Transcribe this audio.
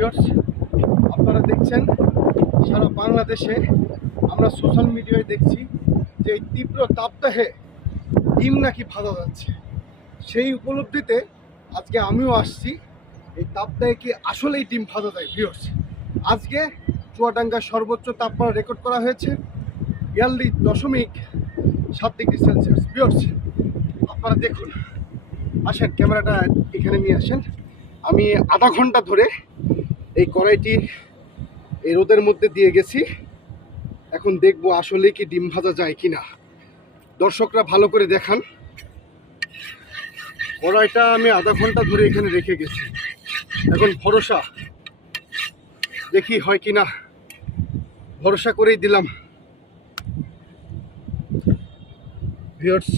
Viewers, আপনারা দেখছেন সারা বাংলাদেশে আমরা সোশ্যাল মিডিয়ায় দেখছি যে এই তীব্র তাপদাহে ডিম নাকি ভাজা যাচ্ছে। সেই উপলব্ধিতে আজকে আমিও আসছি। এই তাপদাহে কি আসলেই ডিম ভাজা যায়? ভিউয়ার্স, আজকে চুয়াডাঙ্গার সর্বোচ্চ তাপমাত্রা রেকর্ড করা হয়েছে 42.7 ডিগ্রি সেলসিয়াস। ভিউয়ার্স, আপনারা দেখুন, আসেন ক্যামেরাটা এখানে নিয়ে আসেন। আমি আধা ঘন্টা ধরে এই কড়াইটি এই রোদের মধ্যে দিয়ে গেছি। এখন দেখবো আসলে কি ডিম ভাজা যায় কিনা। দর্শকরা ভালো করে দেখান। কড়াইটা আমি আধা ঘন্টা ধরে এখানে রেখে গেছি। এখন ভরসা, দেখি হয় কিনা। ভরসা করেই দিলাম। ভিউয়ার্স,